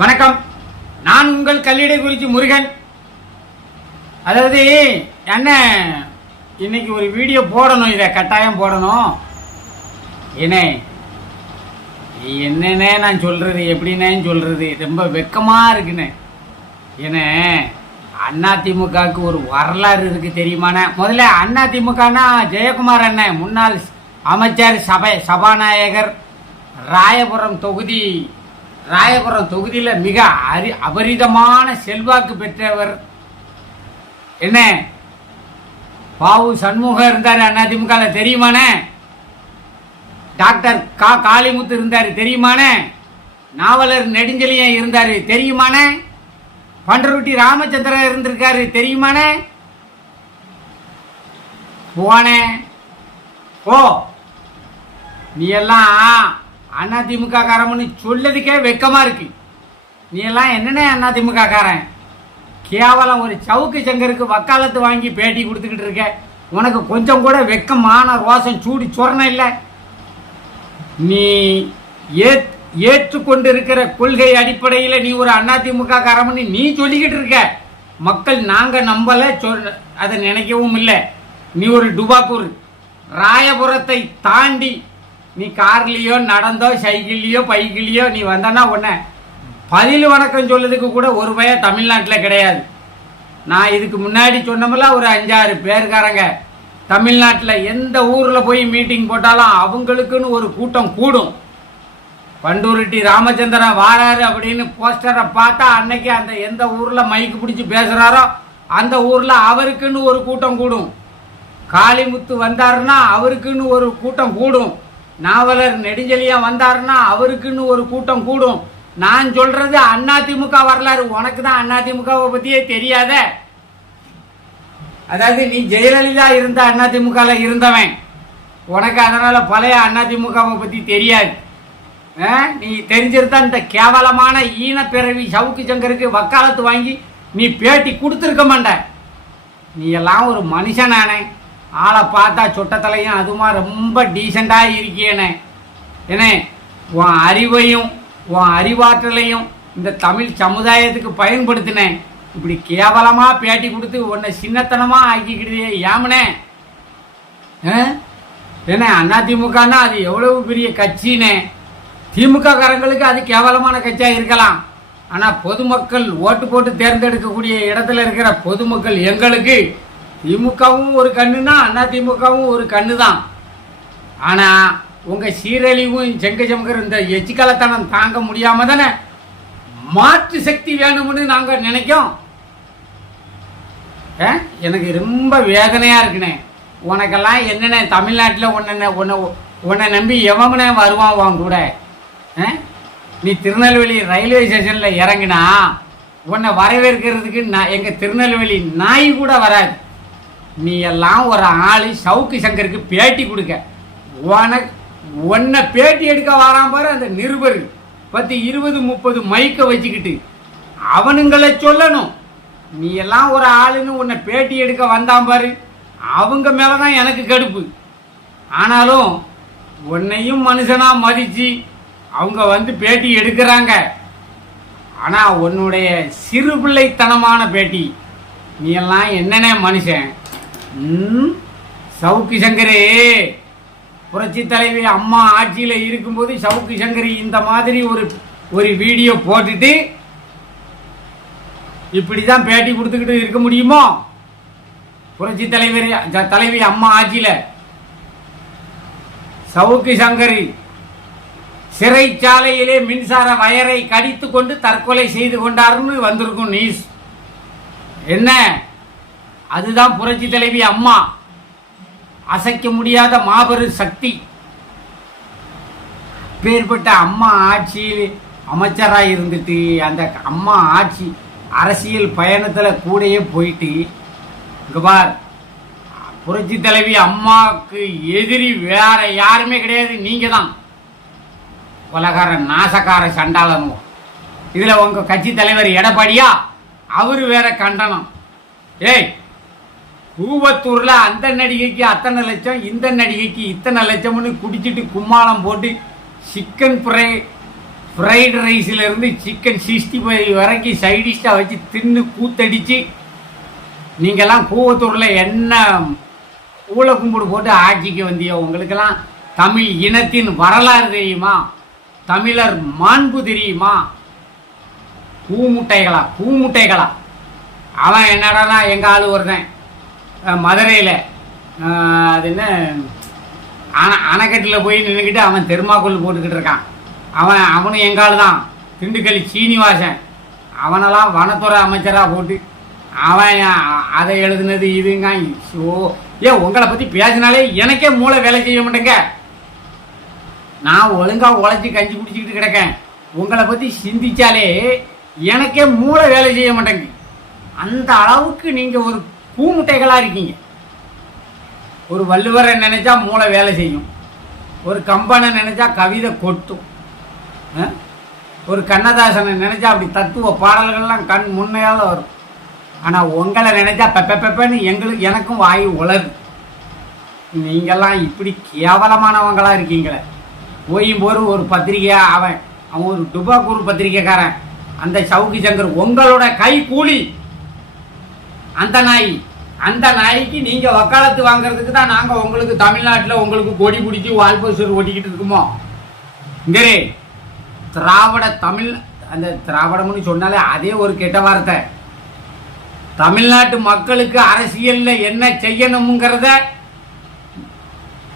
வணக்கம். நான் உங்கள் கல்லிடை குறிச்சி முருகன். அதாவது என்ன, இன்னைக்கு ஒரு வீடியோ போடணும், இதை கட்டாயம் போடணும். என்னன்னே நான் சொல்றது, எப்படின்னே சொல்றது, ரொம்ப வெக்கமா இருக்குன்னு. ஏன்னா அதிமுகவுக்கு ஒரு வரலாறு இருக்கு தெரியுமாண்ணே. முதல்ல அதிமுகனா ஜெயக்குமார் அண்ணன், முன்னாள் அமைச்சர், சபாநாயகர், ராயபுரம் தொகுதியில் மிக அபரிதமான செல்வாக்கு பெற்றவர். என்ன பாவு சண்முகம் இருந்தார் அதிமுக தெரியுமானே. டாக்டர் காளிமுத்து இருந்தார் தெரியுமானே. நாவலர் நெடுஞ்செழியன் இருந்தாரு தெரியுமானே. பண்டருட்டி ராமச்சந்திரன் இருந்திருக்காரு தெரியுமானே. போனே ஓ, நீ எல்லாம் அதிமுக காரன்னு சொல்லதுக்கே வெக்கமா இருக்கு. நீ எல்லாம் என்னென்ன அதிமுக காரன்? கேவலம் ஒரு சவுக்கு சங்கருக்கு வக்காலத்து வாங்கி பேட்டி கொடுத்துக்கிட்டு இருக்க. உனக்கு கொஞ்சம் கூட வெக்கமான ரோசம் சூடு சொரணம் இல்லை. நீ ஏற்றுக்கொண்டு இருக்கிற கொள்கை அடிப்படையில் நீ ஒரு அதிமுக காரம்னு நீ சொல்லிக்கிட்டு இருக்க. மக்கள் நாங்க நம்பல, அதை நினைக்கவும் இல்லை. நீ ஒரு டுபாக்கூர். ராயபுரத்தை தாண்டி நீ கார்லயோ நடந்தோ சைக்கிள்லயோ பைக்கிலையோ நீ வந்தனா உன்ன பதில் வணக்கம் சொல்லதுக்கு கூட ஒரு பய தமிழ்நாட்டில் கிடையாது. நான் இதுக்கு முன்னாடி சொன்னோம்ல, ஒரு 5-6 பேருக்காரங்க தமிழ்நாட்டில் எந்த ஊரில் போய் மீட்டிங் போட்டாலும் அவங்களுக்குன்னு ஒரு கூட்டம் கூடும். பண்டூரிட்டி ராமச்சந்திரன் வாராரு அப்படின்னு போஸ்டரை பார்த்தா அன்னைக்கு அந்த எந்த ஊரில் மைக்கு பிடிச்சி பேசுகிறாரோ அந்த ஊரில் அவருக்குன்னு ஒரு கூட்டம் கூடும். காளிமுத்து வந்தாருன்னா அவருக்குன்னு ஒரு கூட்டம் கூடும். நாவலர் நெடுஞ்செழியன் வந்தாருன்னா அவருக்குன்னு ஒரு கூட்டம் கூடும். நான் சொல்றது அதிமுக வரலாறு. உனக்கு தான் அதிமுகவை பத்தியே தெரியாத. அதாவது நீ ஜெயலலிதா இருந்த அதிமுக இருந்தவன், உனக்கு அதனால பழைய அதிமுகவை பத்தி தெரியாது. நீ தெரிஞ்சிருந்தா இந்த கேவலமான ஈனப்பிறவி சவுக்கு சங்கருக்கு வக்காலத்து வாங்கி நீ பேட்டி கொடுத்துருக்க மாட்ட. நீ எல்லாம் ஒரு மனுஷனானே. ஆளை பார்த்தா சொட்டத்தலையும் அதுமா ரொம்ப டீசெண்டா இருக்கியனே. ஏனே உன் அறிவையும் உன் அறிவாற்றலையும் இந்த தமிழ் சமுதாயத்துக்கு பயன்படுத்தினேன். இப்படி கேவலமா பேட்டி கொடுத்து உன்னை சின்னத்தனமா ஆக்கிக்கிட்டே ஏமனே. ஏன்னா அதிமுகனா அது எவ்வளவு பெரிய கட்சினே. திமுக காரங்களுக்கு அது கேவலமான கட்சியா இருக்கலாம். ஆனா பொதுமக்கள் ஓட்டு போட்டு தேர்ந்தெடுக்கக்கூடிய இடத்துல இருக்கிற பொதுமக்கள் எங்களுக்கு திமுகவும் ஒரு கண்ணுனா அதிமுகவும் ஒரு கண்ணு தான். ஆனா உங்க சீரழிவும் செங்கச்சமக்கர் இந்த எச்சிக்கலத்தனம் தாங்க முடியாம தானே மாற்று சக்தி வேணும்னு நாங்க நினைக்கோம். எனக்கு ரொம்ப வேதனையா இருக்குனே. உனக்கெல்லாம் என்னென்ன தமிழ்நாட்டில் உன்னை நம்பி எவனே வருவான் வாங்க கூட. நீ திருநெல்வேலி ரயில்வே ஸ்டேஷன்ல இறங்கினா உன்னை வரவேற்கிறதுக்கு எங்க திருநெல்வேலி நாய் கூட வராது. நீ எல்லாம் ஒரு ஆளு சவுக்கு சங்கருக்கு பேட்டி கொடுக்க. உன்னை பேட்டி எடுக்க வரான் பாரு அந்த நிருபர் 10-20-30 மைக்க வச்சுக்கிட்டு அவனுங்களை சொல்லணும். நீ எல்லாம் ஒரு ஆளுன்னு உன்னை பேட்டி எடுக்க வந்தான் பாரு, அவங்க மேலதான் எனக்கு கடுப்பு. ஆனாலும் உன்னையும் மனுஷனா மதிச்சு அவங்க வந்து பேட்டி எடுக்கிறாங்க. ஆனா உன்னுடைய சிறு பிள்ளைத்தனமான பேட்டி. நீ எல்லாம் என்னென்ன மனுஷன்? சவுக்கு சங்கரே புரட்சி தலைவி அம்மா ஆட்சியில இருக்கும்போது சவுக்கு சங்கரி இந்த மாதிரி ஒரு வீடியோ போட்டுட்டு இப்படிதான் பேட்டி கொடுத்துக்கிட்டு இருக்க முடியுமோ? புரட்சி தலைவி அம்மா ஆட்சியில சவுக்கு சங்கரி சிறைச்சாலையிலே மின்சார வயரை கடித்து கொண்டு தற்கொலை செய்து கொண்டாருன்னு வந்திருக்கும் நியூஸ். என்ன, அதுதான் புரட்சி தலைவி அம்மா. அசைக்க முடியாத மாபெரும் சக்தி. பேர்பட்ட அம்மா ஆட்சியில் அமைச்சராக இருந்துட்டு அந்த அம்மா ஆட்சி அரசியல் பயணத்தில் கூடயே போயிட்டு இங்க பார், புரட்சி தலைவி அம்மாவுக்கு எதிரி வேற யாருமே கிடையாது, நீங்க தான். கொலகார நாசக்கார சண்டாளனும். இதுல உங்க கட்சி தலைவர் எடப்பாடியா, அவரு வேற கண்டனம். ஏய், கூவத்தூர்ல அந்த நடிகைக்கு அத்தனை லட்சம், இந்த நடிகைக்கு இத்தனை லட்சம்னு குடிச்சிட்டு கும்மாளம் போட்டு சிக்கன் ஃப்ரை ஃப்ரைடு ரைஸ்ல இருந்து சிக்கன் 65 வரைக்கும் சைடிஷ்டாக வச்சு தின்னு கூத்தடிச்சு நீங்கள்லாம் கூவத்தூரில் என்ன ஊழ கும்பிடு போட்டு ஆட்சிக்கு வந்தியோ. உங்களுக்கெல்லாம் தமிழ் இனத்தின் வரலாறு தெரியுமா? தமிழர் மாண்பு தெரியுமா? பூமுட்டைகளா. அவன் என்னடானா எங்கள் ஆள் ஒருத்தன் மதுரையில் அது என்ன அணைக்கட்டில் போய் நின்றுக்கிட்டு அவன் தெர்மாக்கோல் போட்டுக்கிட்டு இருக்கான். அவனும் எங்கள் ஆள் தான், திண்டுக்கல் சீனிவாசன். அவனெல்லாம் வனத்துறை அமைச்சராக போட்டு அவன் அதை எழுதுனது இதுங்க. உங்களை பற்றி பேசினாலே எனக்கே மூளை வேலை செய்ய மாட்டேங்க. நான் ஒழுங்காக உழைச்சி கஞ்சி குடிச்சிக்கிட்டு கிடக்கேன். உங்களை பற்றி சிந்திச்சாலே எனக்கே மூளை வேலை செய்ய மாட்டேங்க. அந்த அளவுக்கு நீங்கள் ஒரு பூமுட்டைகளாக இருக்கீங்க. ஒரு வள்ளுவரை நினைச்சா மூளை வேலை செய்யும், ஒரு கம்பனை நினைச்சா கவிதை கொட்டும், ஒரு கண்ணதாசனை நினைச்சா அப்படி தத்துவ பாடல்கள்லாம் கண் முன்னையால் வரும். ஆனால் உங்களை நினைச்சா பெப்பன்னு எனக்கும் வாய் உளது. நீங்கள்லாம் இப்படி கேவலமானவங்களாக இருக்கீங்களே. போயும்போது ஒரு பத்திரிகையா அவன் ஒரு டுபாக்கூர் பத்திரிகைக்காரன், அந்த சவுக்கு சங்கர் உங்களோட கை கூலி. அந்த நாய்க்கு நீங்க வக்காலத்து வாங்குறதுக்கு தான் நாங்க உங்களுக்கு தமிழ்நாட்டில் உங்களுக்கு கொடி பிடிச்சி வால்போஸ்டர் ஓட்டிக்கிட்டு இருக்குமோ. இங்கே திராவிட தமிழ், அந்த திராவிடம்னு சொன்னாலே அதே ஒரு கெட்ட வார்த்தை. தமிழ்நாட்டு மக்களுக்கு அரசியல்ல என்ன செய்யணுங்கிறத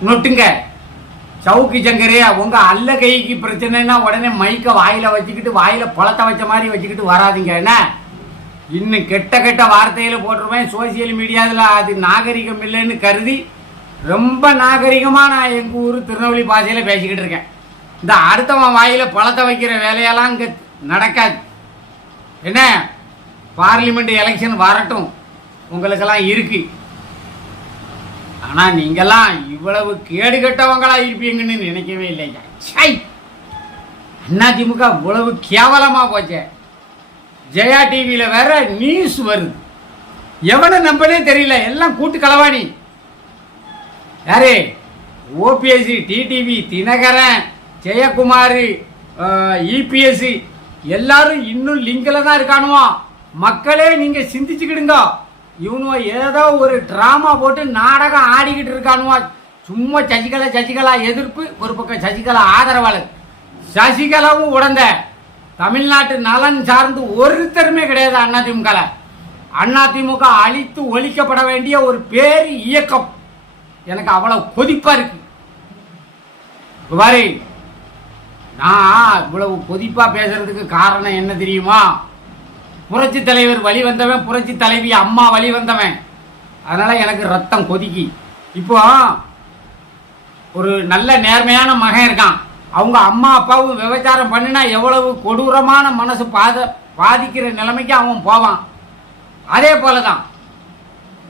நொட்டுங்க. சவுக்கு சங்கரே, உங்க அல்ல கைக்கு பிரச்சனைனா உடனே மைக்க வாயில வச்சுக்கிட்டு வாயில பழத்தை வச்ச மாதிரி வச்சுக்கிட்டு வராதிங்க. என்ன இன்னும் கெட்ட வார்த்தையில போட்டுருவேன் சோசியல் மீடியாவில். அது நாகரிகம் இல்லைன்னு கருதி ரொம்ப நாகரிகமாக நான் எங்கள் ஊர் திருநெல்வேலி பாஷையில் பேசிக்கிட்டு இருக்கேன். இந்த அடுத்தவன் வாயில பழத்தை வைக்கிற வேலையெல்லாம் இங்கே நடக்காது. என்ன பார்லிமெண்ட் எலெக்ஷன் வரட்டும், உங்களுக்கெல்லாம் இருக்கு. ஆனால் நீங்கள்லாம் இவ்வளவு கேடு கெட்டவங்களா இருப்பீங்கன்னு நினைக்கவே இல்லைங்க. அதிமுக இவ்வளவு கேவலமாக போச்சே. ஜெயா டிவியில் வேற நியூஸ் வருது, எவனை நம்பனே தெரியல. எல்லாம் கூட்டு களவாணி. யாரு? ஓபிஎஸ்சி, டிடிவி, தினகரன், ஜெயக்குமார், இபிஎஸ் எல்லாரும் இன்னும் லிங்கில் தான் இருக்கானுவோ. மக்களே நீங்க சிந்திச்சுக்கிடுங்க. இவனுவ ஏதோ ஒரு டிராமா போட்டு நாடகம் ஆடிக்கிட்டு இருக்கானுவா. சும்மா சசிகலா எதிர்ப்பு ஒரு பக்கம், சசிகலா ஆதரவாளர். சசிகலாவும் உடந்த தமிழ்நாட்டு நலன் சார்ந்து ஒருத்தருமே கிடையாது அதிமுக. அதிமுக அழித்து ஒழிக்கப்பட வேண்டிய ஒரு பேர் இயக்கம். எனக்கு அவ்வளவு கொதிப்பா இருக்கு. பாரு, நான் இவ்வளவு கொதிப்பா பேசுறதுக்கு காரணம் என்ன தெரியுமா? புரட்சி தலைவர் வழி வந்தவன், புரட்சி தலைவி அம்மா வழி வந்தவன். அதனால எனக்கு ரத்தம் கொதிக்கி. இப்போ ஒரு நல்ல நேர்மையான மகன் இருக்கான். அவங்க அம்மா அப்பாவும் விபச்சாரம் பண்ணினா எவ்வளவு கொடூரமான மனசு பாதிக்கிற நிலைமைக்கு அவன் போவான். அதே போலதான்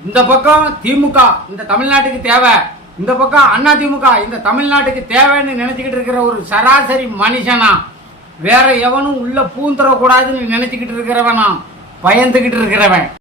இந்த பக்கம் திமுக இந்த தமிழ்நாட்டுக்கு தேவை, இந்த பக்கம் அதிமுக இந்த தமிழ்நாட்டுக்கு தேவைன்னு நினைச்சுக்கிட்டு இருக்கிற ஒரு சராசரி மனுஷனா, வேற எவனும் உள்ள பூந்துடக்கூடாதுன்னு நினைச்சுக்கிட்டு இருக்கிறவனா, பயந்துகிட்டு இருக்கிறவன்.